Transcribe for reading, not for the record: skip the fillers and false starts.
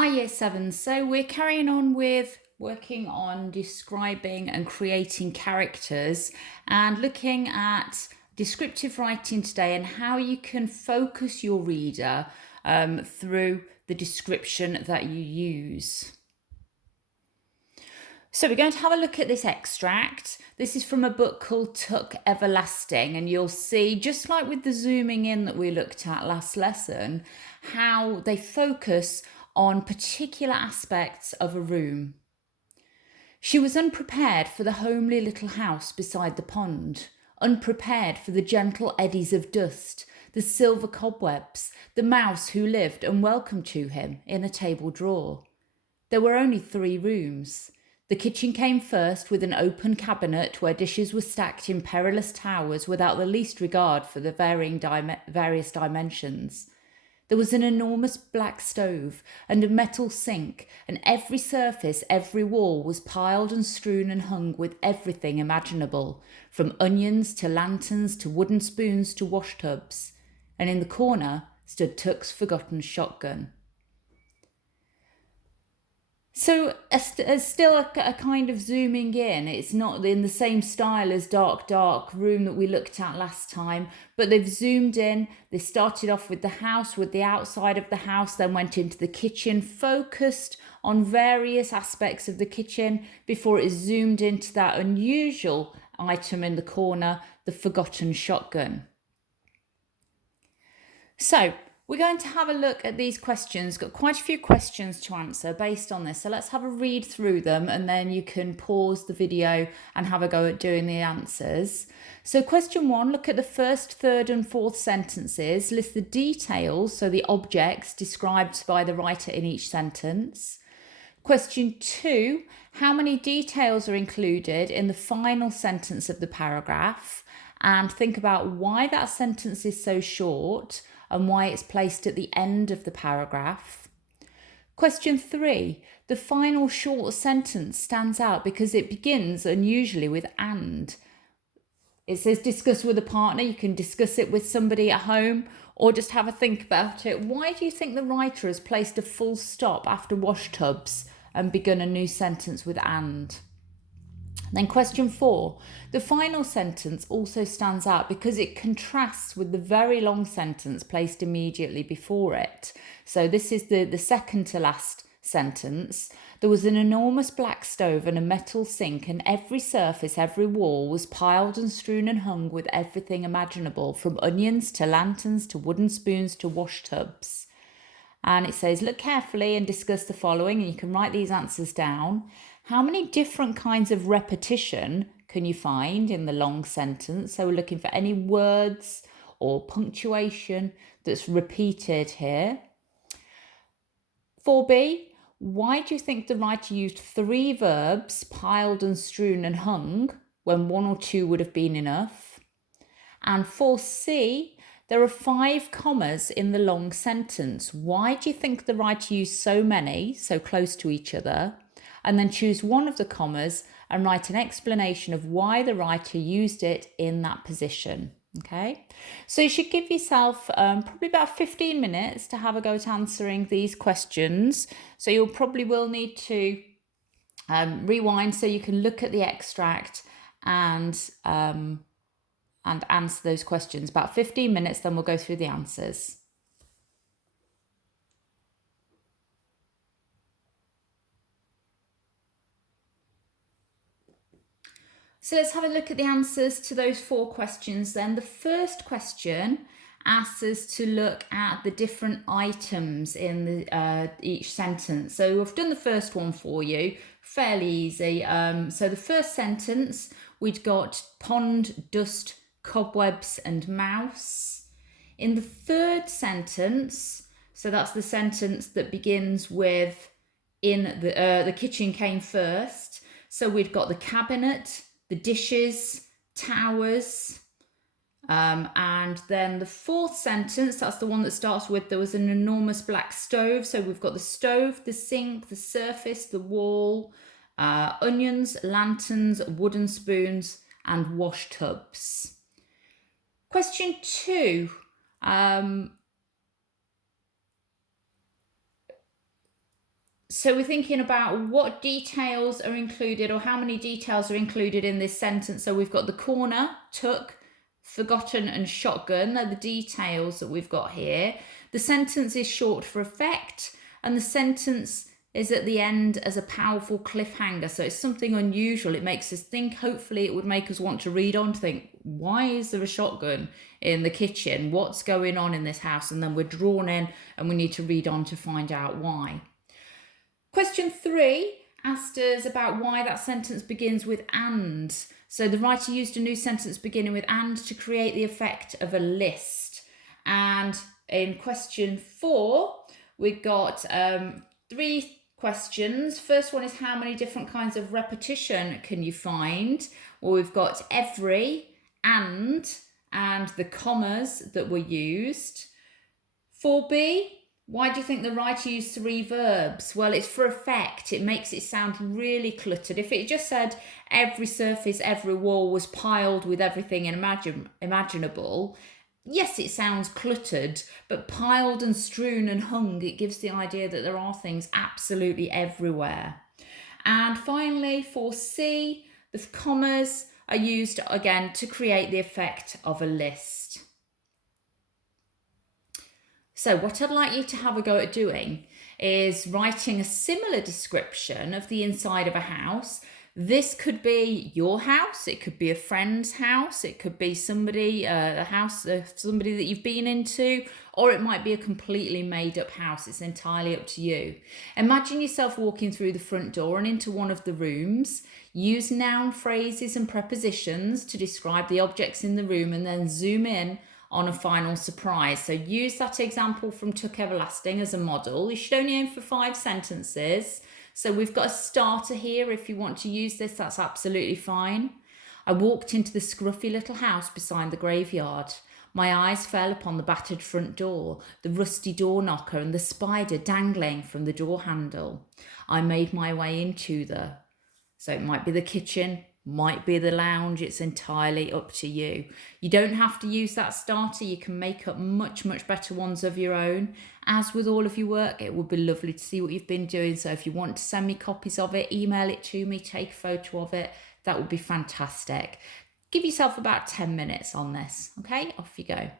Hi, Year 7. So we're carrying on with working on describing and creating characters and looking at descriptive writing today and how you can focus your reader through the description that you use. So we're going to have a look at this extract. This is from a book called Tuck Everlasting, and you'll see, just like with the zooming in that we looked at last lesson, how they focus on particular aspects of a room. She was unprepared for the homely little house beside the pond, unprepared for the gentle eddies of dust, the silver cobwebs, the mouse who lived unwelcome to him in a table drawer. There were only 3 rooms. The kitchen came first, with an open cabinet where dishes were stacked in perilous towers without the least regard for the various dimensions. There was an enormous black stove and a metal sink, and every surface, every wall was piled and strewn and hung with everything imaginable, from onions to lanterns to wooden spoons to washtubs. And in the corner stood Tuck's forgotten shotgun. So still a kind of zooming in. It's not in the same style as Dark Room that we looked at last time, but they've zoomed in. They started off with the house, with the outside of the house, then went into the kitchen, focused on various aspects of the kitchen before it zoomed into that unusual item in the corner, the forgotten shotgun. So we're going to have a look at these questions. Got quite a few questions to answer based on this. So let's have a read through them, and then you can pause the video and have a go at doing the answers. So question 1, look at the first, third and fourth sentences. List the details, so the objects described by the writer in each sentence. Question 2, how many details are included in the final sentence of the paragraph? And think about why that sentence is so short and why it's placed at the end of the paragraph. Question 3, the final short sentence stands out because it begins unusually with and. It says discuss with a partner. You can discuss it with somebody at home or just have a think about it. Why do you think the writer has placed a full stop after washtubs and begun a new sentence with and? Then question 4, the final sentence also stands out because it contrasts with the very long sentence placed immediately before it. So this is the second to last sentence. There was an enormous black stove and a metal sink, and every surface, every wall was piled and strewn and hung with everything imaginable, from onions to lanterns to wooden spoons to washtubs. And it says, look carefully and discuss the following, and you can write these answers down. How many different kinds of repetition can you find in the long sentence? So we're looking for any words or punctuation that's repeated here. 4b, why do you think the writer used 3 verbs, piled and strewn and hung, when 1 or 2 would have been enough? And 4c, there are 5 commas in the long sentence. Why do you think the writer used so many, so close to each other? And then choose one of the commas and write an explanation of why the writer used it in that position. Okay, so you should give yourself probably about 15 minutes to have a go at answering these questions. So you'll probably will need to rewind so you can look at the extract and answer those questions. About 15 minutes, then we'll go through the answers. So let's have a look at the answers to those 4 questions then. The first question asks us to look at the different items in the, each sentence. So we've done the first one for you, fairly easy. So the first sentence, we'd got pond, dust, cobwebs and mouse. In the third sentence, so that's the sentence that begins with in the kitchen came first. So we've got the cabinet, the dishes, towers, and then the fourth sentence, that's the one that starts with there was an enormous black stove. So we've got the stove, the sink, the surface, the wall, onions, lanterns, wooden spoons, and wash tubs. Question 2. So we're thinking about what details are included, or how many details are included in this sentence. So we've got the corner, took, forgotten and shotgun. They're the details that we've got here. The sentence is short for effect, and the sentence is at the end as a powerful cliffhanger. So it's something unusual. It makes us think. Hopefully it would make us want to read on, to think, why is there a shotgun in the kitchen? What's going on in this house? And then we're drawn in and we need to read on to find out why. Question 3 asked us about why that sentence begins with and. So the writer used a new sentence beginning with and to create the effect of a list. And in question 4, we got 3 questions. First one is, how many different kinds of repetition can you find? Well, we've got every, and the commas that were used. 4b, why do you think the writer used 3 verbs? Well, it's for effect. It makes it sound really cluttered. If it just said every surface, every wall was piled with everything imaginable, yes, it sounds cluttered, but piled and strewn and hung, it gives the idea that there are things absolutely everywhere. And finally, for C, the commas are used again to create the effect of a list. So what I'd like you to have a go at doing is writing a similar description of the inside of a house. This could be your house, it could be a friend's house, it could be somebody, a house of somebody that you've been into, or it might be a completely made up house. It's entirely up to you. Imagine yourself walking through the front door and into one of the rooms. Use noun phrases and prepositions to describe the objects in the room, and then zoom in on a final surprise. So use that example from Tuck Everlasting as a model. You should only aim for 5 sentences. So we've got a starter here. If you want to use this, that's absolutely fine. I walked into the scruffy little house beside the graveyard. My eyes fell upon the battered front door, the rusty door knocker and the spider dangling from the door handle. I made my way into so it might be the kitchen, might be the lounge. It's entirely up to you. You don't have to use that starter. You can make up much better ones of your own. As with all of your work, it would be lovely to see what you've been doing. So if you want to send me copies of it, email it to me, take a photo of it. That would be fantastic. Give yourself about 10 minutes on this. Okay, off you go.